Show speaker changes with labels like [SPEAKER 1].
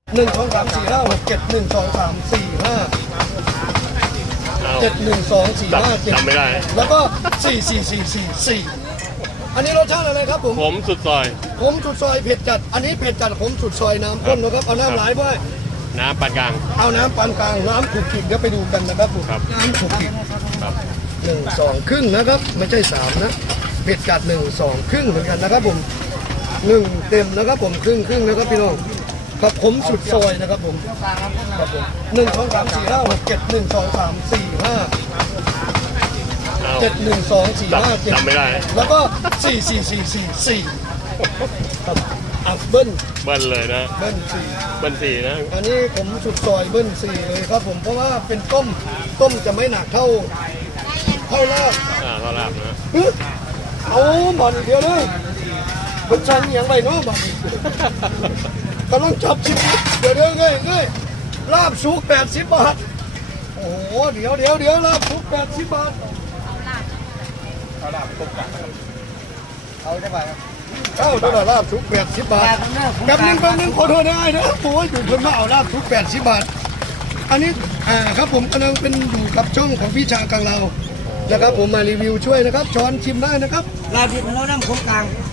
[SPEAKER 1] จำไม่ได้
[SPEAKER 2] แล้วก็4อันนี้รสชาติอะไรครับผม
[SPEAKER 1] ผมสุดซอย
[SPEAKER 2] เผ็ดจัดอันนี้เผ็ดจัดผมสุดซอยน้ำข้นนะครับเอาน้ำไหลไป
[SPEAKER 1] น้ำปานกลาง
[SPEAKER 2] เอาน้ำปานกลางน้ำขลุกขลิกเดี๋ยวไปดูกันนะครับผมน้ำขลุกขลิก
[SPEAKER 1] ครับ
[SPEAKER 2] 1 2ครึ่งนะครับไม่ใช่3นะเผ็ดจัด1 2ครึ่งเหมือนกันนะครับผม1เต็มนะครับผมครึ่งนะครับพี่น้องครับผมสุดซอยนะครับผมครับผม1 2 3 4 5 6 7 1 2 3 4 5 7 1 2 4 5 7
[SPEAKER 1] จำไม่ได้
[SPEAKER 2] แล้วก็4ครับเบิ้ล
[SPEAKER 1] เลยนะ
[SPEAKER 2] เบิ้ล
[SPEAKER 1] 4นะ
[SPEAKER 2] อันนี้ผมสุดซอยเบิ้ล4เลยครับผมเพราะว่าเป็นต้มจะไม่หนักเท่าลาบ
[SPEAKER 1] เท่าลาบนะ
[SPEAKER 2] เอาบอลเดียวเลยเป็นชั้นอย่างไรเนาะบอลกำลังจับชิมเดี๋ยวเงยลาบสุก80 บาทโอ้โหเดี๋ยวลาบสุก80 บาทเอาลาบสุกกันเอาได้ไหมเอาตัวลาบสุก80 บาทแป๊บนึงขอโทษได้นะโอ้ยอยู่เพิ่นมาเอาลาบสุก80 บาทอันนี้ครับผมกำลังเป็นอยู่กับช่องของพี่ชากังเรานะครับผมมารีวิวช่วยนะครับช้อนชิมได้นะครับ
[SPEAKER 3] ลาบดิบเราน้ำโคกกลาง